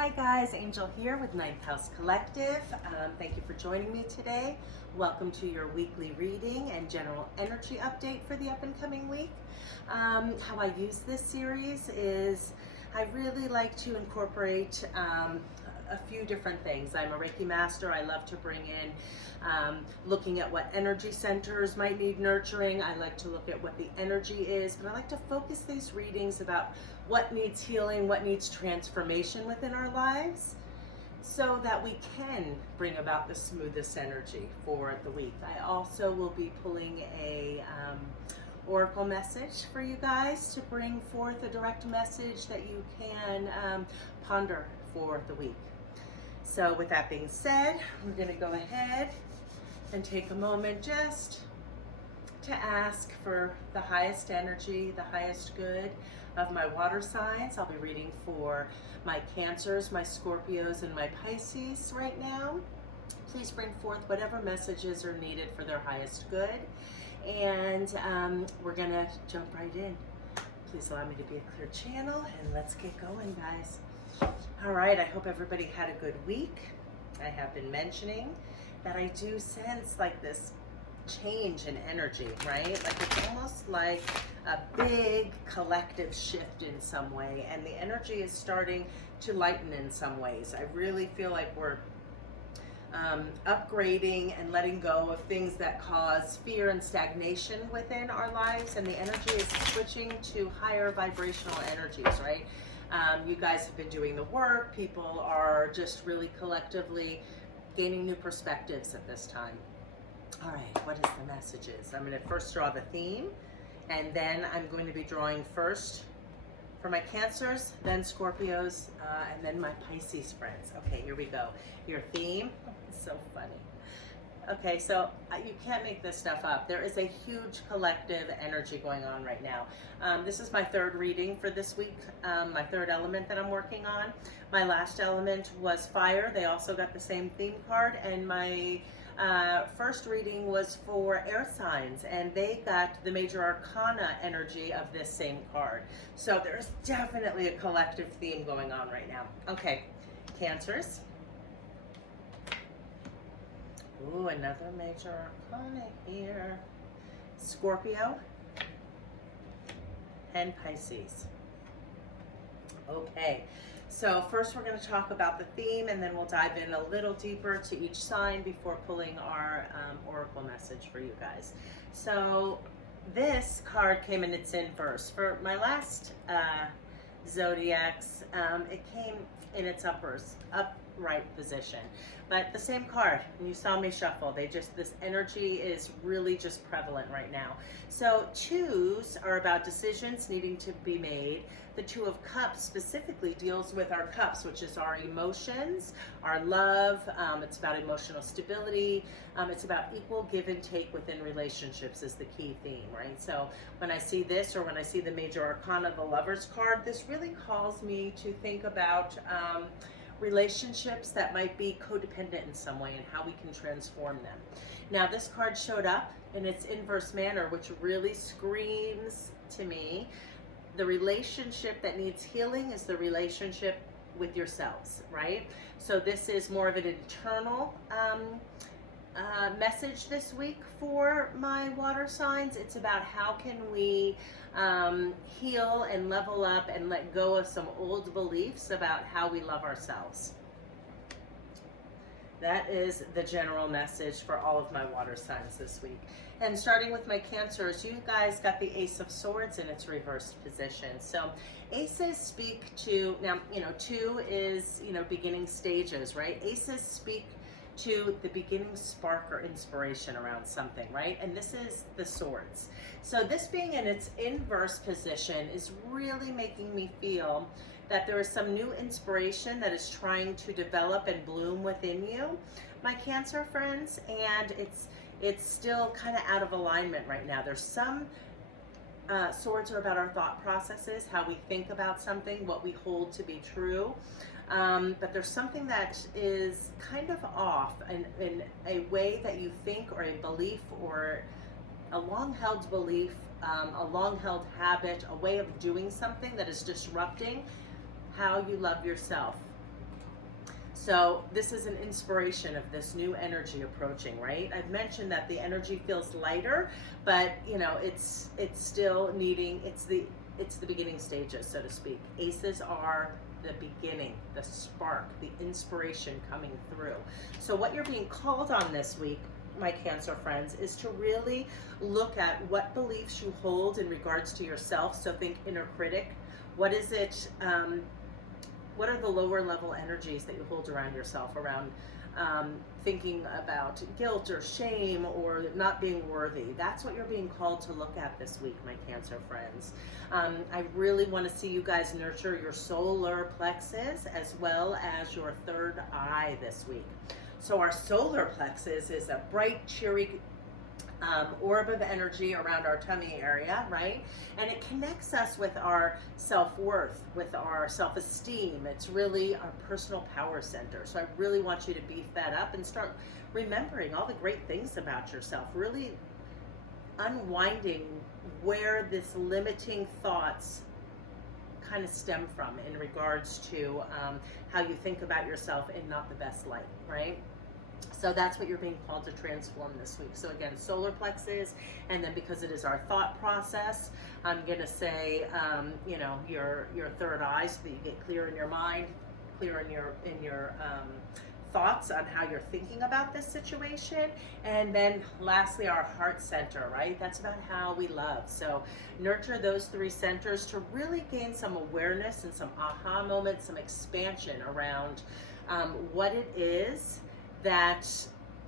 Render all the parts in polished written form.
Hi guys, Angel here with Ninth House Collective. Thank you for joining me today. Welcome to your weekly reading and general energy update for the up and coming week. How I use this series is I really like to incorporate a few different things. I'm a Reiki master. I love to bring in looking at what energy centers might need nurturing. I like to look at what the energy is, but I like to focus these readings about what needs healing, what needs transformation within our lives, so that we can bring about the smoothest energy for the week. I also will be pulling a oracle message for you guys to bring forth a direct message that you can ponder for the week. So with that being said, we're going to go ahead and take a moment just to ask for the highest energy, the highest good of my water signs. I'll be reading for my Cancers, my Scorpios, and my Pisces right now. Please bring forth whatever messages are needed for their highest good. And we're gonna jump right in. Please allow me to be a clear channel, and let's get going, guys. All right, I hope everybody had a good week. I have been mentioning that I do sense like this change in energy, right? Like it's almost like a big collective shift in some way, and the energy is starting to lighten in some ways. I really feel like we're upgrading and letting go of things that cause fear and stagnation within our lives, and the energy is switching to higher vibrational energies, right? You guys have been doing the work. People are just really collectively gaining new perspectives at this time. All right, what is the messages? I'm going to first draw the theme, and then I'm going to be drawing first for my Cancers, then Scorpios, and then my Pisces friends. Okay, here we go. Your theme is so funny. Okay, so you can't make this stuff up. There is a huge collective energy going on right now. This is my third reading for this week, my third element that I'm working on. My last element was fire. They also got the same theme card, and my first reading was for air signs, and they got the major arcana energy of this same card. So there's definitely a collective theme going on right now. Okay, Cancers. Ooh, another major arcana here. Scorpio and Pisces. Okay, so first we're going to talk about the theme, and then we'll dive in a little deeper to each sign before pulling our oracle message for you guys. So this card came in its inverse. For my last zodiacs, it came in its upright position, but the same card. You saw me shuffle. This energy is really just prevalent right now. So twos are about decisions needing to be made. The Two of Cups specifically deals with our cups, which is our emotions, our love. It's about emotional stability. It's about equal give and take within relationships is the key theme, right? So when I see this, or when I see the major arcana, the Lovers card, this really calls me to think about relationships that might be codependent in some way and how we can transform them. Now this card showed up in its inverse manner, which really screams to me the relationship that needs healing is the relationship with yourselves, right? So this is more of an internal message this week for my water signs. It's about how can we heal and level up and let go of some old beliefs about how we love ourselves. That is the general message for all of my water signs this week. And starting with my Cancers, you guys got the Ace of Swords in its reversed position. So aces speak to, now, two is, beginning stages, right? Aces speak to the beginning spark or inspiration around something, right? And this is the Swords. So this being in its inverse position is really making me feel that there is some new inspiration that is trying to develop and bloom within you, my Cancer friends, and it's still kind of out of alignment right now. There's some Swords are about our thought processes, how we think about something, what we hold to be true. But there's something that is kind of off in a way that you think, or a belief, or a long-held belief, a long-held habit, a way of doing something that is disrupting how you love yourself. So this is an inspiration of this new energy approaching, right? I've mentioned that the energy feels lighter, but you know, it's still needing, it's the beginning stages, so to speak. Aces are the beginning, the spark, the inspiration coming through. So what you're being called on this week, my Cancer friends, is to really look at what beliefs you hold in regards to yourself. So think inner critic. What is it, what are the lower level energies that you hold around yourself, around thinking about guilt or shame or not being worthy? That's what you're being called to look at this week, my Cancer friends. I really want to see you guys nurture your solar plexus as well as your third eye this week. So our solar plexus is a bright, cheery orb of energy around our tummy area, right? And it connects us with our self-worth, with our self-esteem. It's really our personal power center. So I really want you to beef that up and start remembering all the great things about yourself, really unwinding where this limiting thoughts kind of stem from in regards to how you think about yourself in not the best light, right? So that's what you're being called to transform this week. So again, solar plexus, and then because it is our thought process, I'm gonna say, you know, your third eye, so that you get clear in your mind, clear in your thoughts on how you're thinking about this situation. And then lastly, our heart center, right? That's about how we love. So nurture those three centers to really gain some awareness and some aha moments, some expansion around what it is that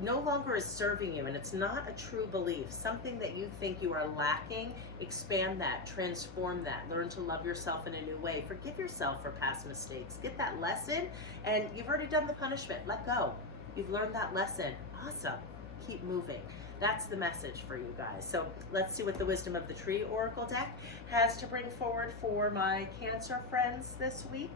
no longer is serving you, and it's not a true belief, something that you think you are lacking. Expand that, transform that, learn to love yourself in a new way, forgive yourself for past mistakes, get that lesson, and you've already done the punishment, let go. You've learned that lesson, awesome, keep moving. That's the message for you guys. So let's see what the Wisdom of the Tree Oracle deck has to bring forward for my Cancer friends this week.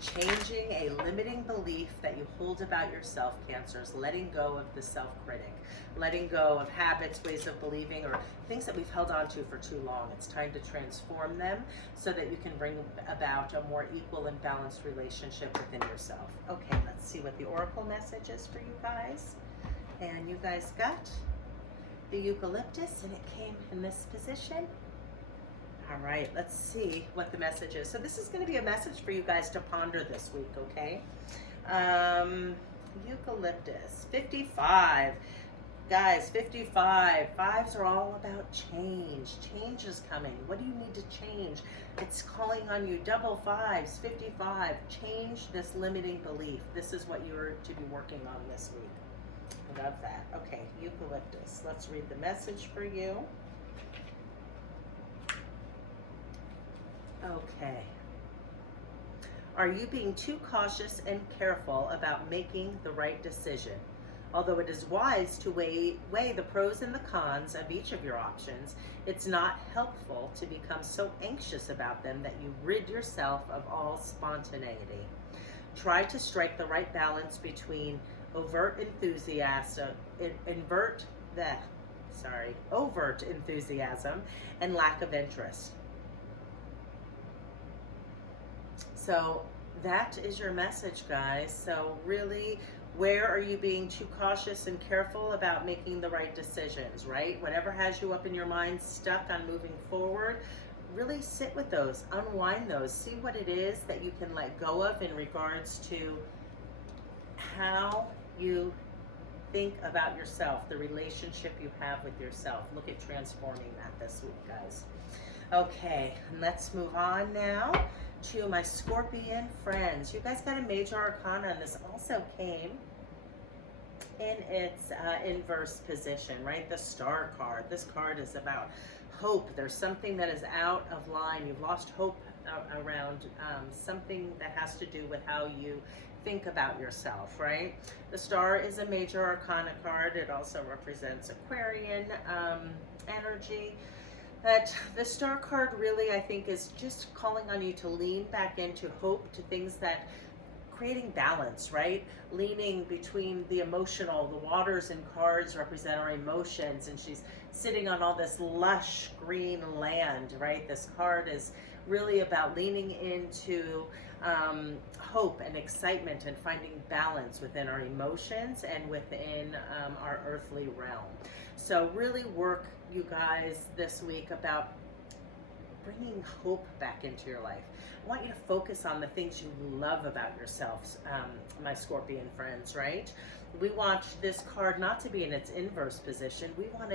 Changing a limiting belief that you hold about yourself, Cancers. Letting go of the self-critic. Letting go of habits, ways of believing, or things that we've held on to for too long. It's time to transform them so that you can bring about a more equal and balanced relationship within yourself. Okay, let's see what the Oracle message is for you guys. And you guys got the eucalyptus, and it came in this position. All right, let's see what the message is. So this is going to be a message for you guys to ponder this week, okay? Eucalyptus, 55. Guys, 55. Fives are all about change. Change is coming. What do you need to change? It's calling on you. Double fives, 55. Change this limiting belief. This is what you're to be working on this week. I love that. Okay, eucalyptus. Let's read the message for you. Okay. Are you being too cautious and careful about making the right decision? Although it is wise to weigh the pros and the cons of each of your options, it's not helpful to become so anxious about them that you rid yourself of all spontaneity. Try to strike the right balance between overt enthusiasm and lack of interest. So that is your message, guys. So really, where are you being too cautious and careful about making the right decisions, right? Whatever has you up in your mind, stuck on moving forward, really sit with those, unwind those, see what it is that you can let go of in regards to how you think about yourself, the relationship you have with yourself. Look at transforming that this week, guys. Okay, let's move on now to my Scorpion friends. You guys got a major arcana, and this also came in its inverse position, right? The Star card. This card is about hope. There's something that is out of line. You've lost hope around something that has to do with how you think about yourself, right? The Star is a major arcana card. It also represents Aquarian energy. But the Star card really, I think, is just calling on you to lean back into hope, to things that creating balance, right? Leaning between the emotional, the waters and cards represent our emotions, and she's sitting on all this lush green land, right? This card is really about leaning into hope and excitement and finding balance within our emotions and within our earthly realm. So really work, you guys, this week about bringing hope back into your life. I want you to focus on the things you love about yourselves, my Scorpion friends, right? We want this card not to be in its inverse position. We want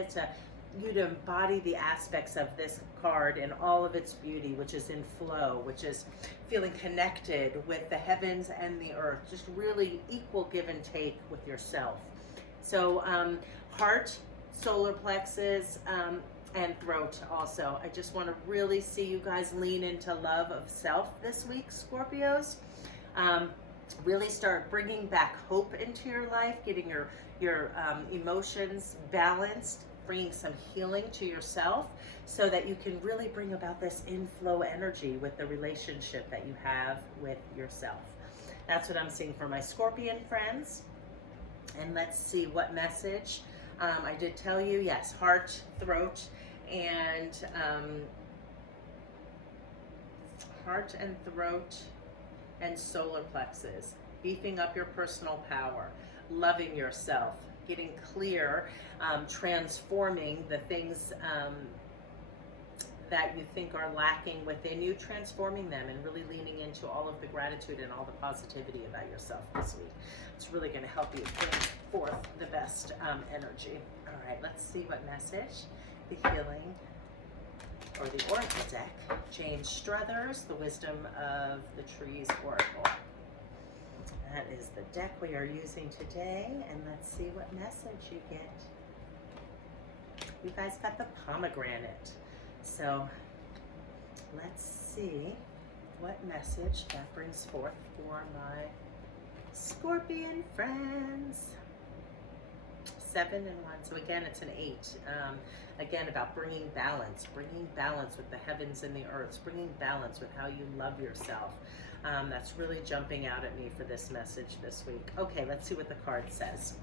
you to embody the aspects of this card in all of its beauty, which is in flow, which is feeling connected with the heavens and the earth, just really equal give and take with yourself. So heart, solar plexus, and throat also. I just want to really see you guys lean into love of self this week, Scorpios. Really start bringing back hope into your life, getting your emotions balanced, bringing some healing to yourself so that you can really bring about this inflow energy with the relationship that you have with yourself. That's what I'm seeing for my Scorpion friends. And let's see what message. I did tell you, yes, heart, throat, and heart and throat and solar plexus. Beefing up your personal power, loving yourself, getting clear, transforming the things that you think are lacking within you, transforming them and really leaning into all of the gratitude and all the positivity about yourself this week. It's really going to help you bring forth the best energy. All right, let's see what message the healing or the oracle deck, Jane Struthers, the Wisdom of the Trees Oracle. That is the deck we are using today, and let's see what message you get. You guys got the pomegranate. So let's see what message that brings forth for my Scorpion friends. 7 and 1. So again, it's an 8. Again, about bringing balance with the heavens and the earth, bringing balance with how you love yourself. That's really jumping out at me for this message this week. Okay, let's see what the card says.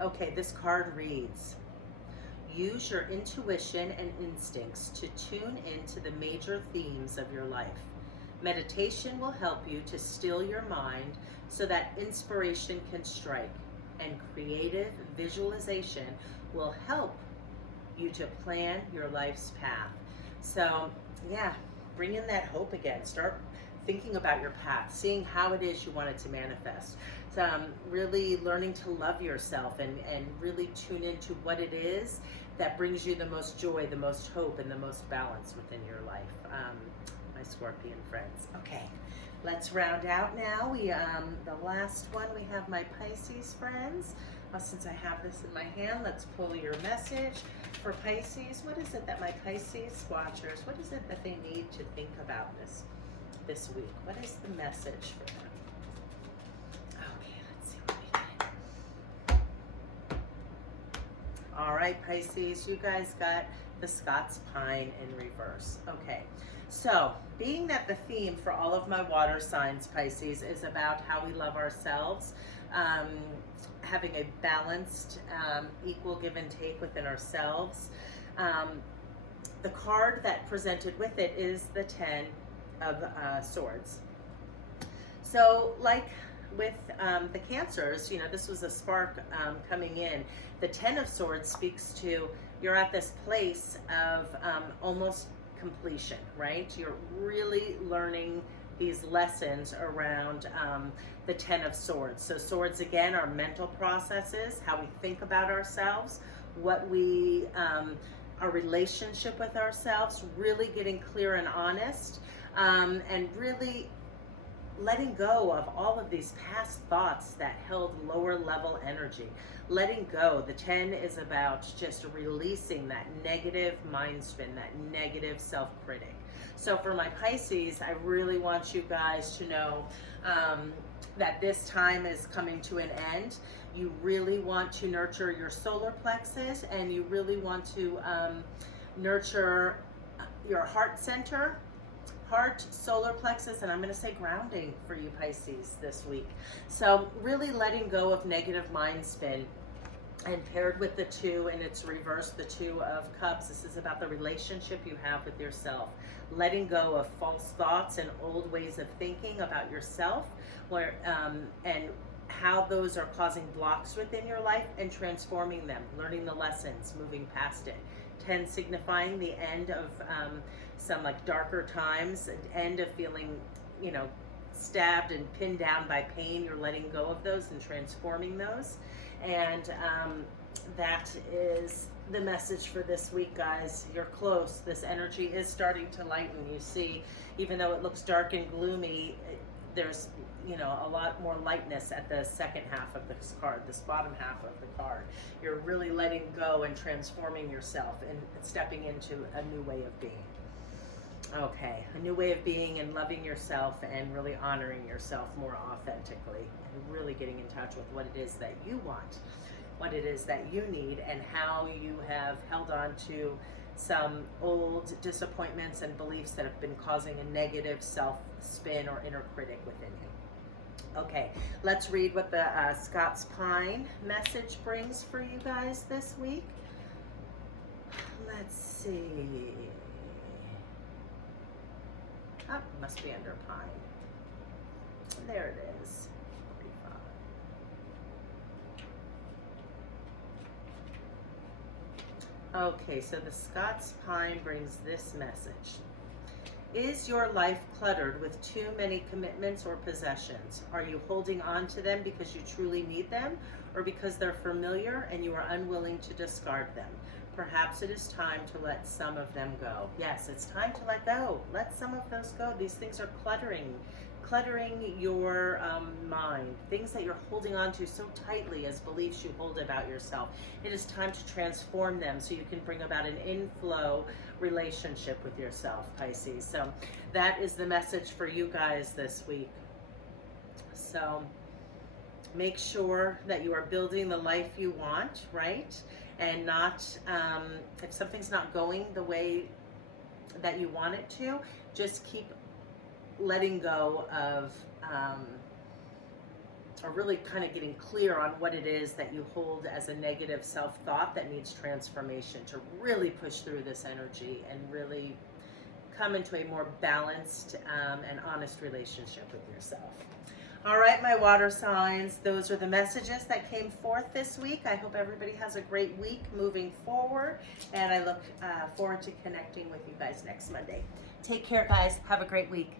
Okay, this card reads, use your intuition and instincts to tune into the major themes of your life. Meditation will help you to still your mind so that inspiration can strike, and creative visualization will help you to plan your life's path. So, yeah, bring in that hope again. Start thinking about your path, seeing how it is you want it to manifest. So, really learning to love yourself and really tune into what it is that brings you the most joy, the most hope, and the most balance within your life, my Scorpion friends. Okay, let's round out now. The last one, we have my Pisces friends. Well, since I have this in my hand, let's pull your message for Pisces. What is it that my Pisces watchers, what is it that they need to think about this week? What is the message for them? Okay, let's see what we get. All right, Pisces, you guys got the Scots Pine in reverse. Okay, so being that the theme for all of my water signs, Pisces, is about how we love ourselves, having a balanced, equal give and take within ourselves. The card that presented with it is the 10 of Swords. So like with the Cancers, you know, this was a spark coming in. The 10 of Swords speaks to you're at this place of almost completion, right? You're really learning these lessons around the 10 of Swords. So swords, again, are mental processes, how we think about ourselves, what we, our relationship with ourselves, really getting clear and honest, and really letting go of all of these past thoughts that held lower level energy. Letting go. The 10 is about just releasing that negative mind spin, that negative self-critic. So for my Pisces, I really want you guys to know that this time is coming to an end. You really want to nurture your solar plexus, and you really want to nurture your heart center. heart, solar plexus, and I'm going to say grounding for you Pisces this week. So really letting go of negative mind spin. And paired with the 2, and it's reversed, the 2 of Cups. This is about the relationship you have with yourself. Letting go of false thoughts and old ways of thinking about yourself, and how those are causing blocks within your life, and transforming them, learning the lessons, moving past it. 10 signifying the end of some like darker times, an end of feeling, stabbed and pinned down by pain. You're letting go of those and transforming those. And that is the message for this week, guys. You're close. This energy is starting to lighten. You see, even though it looks dark and gloomy, there's a lot more lightness at the second half of this card, this bottom half of the card. You're really letting go and transforming yourself and stepping into a new way of being. Okay, a new way of being and loving yourself and really honoring yourself more authentically, and really getting in touch with what it is that you want, what it is that you need, and how you have held on to some old disappointments and beliefs that have been causing a negative self-spin or inner critic within you. Okay, let's read what the Scots Pine message brings for you guys this week. Let's see. Oh, must be under Pine. There it is. 45. Okay, so the Scots Pine brings this message. Is your life cluttered with too many commitments or possessions? Are you holding on to them because you truly need them, or because they're familiar and you are unwilling to discard them? Perhaps it is time to let some of them go. Yes, it's time to let go. Let some of those go. These things are cluttering your mind. Things that you're holding on to so tightly as beliefs you hold about yourself. It is time to transform them so you can bring about an inflow relationship with yourself, Pisces. So that is the message for you guys this week. So make sure that you are building the life you want, right? And not, if something's not going the way that you want it to, just keep letting go of, or really kind of getting clear on what it is that you hold as a negative self-thought that needs transformation to really push through this energy and really come into a more balanced and honest relationship with yourself. All right, my water signs, those are the messages that came forth this week. I hope everybody has a great week moving forward, and I look forward to connecting with you guys next Monday. Take care, guys. Have a great week.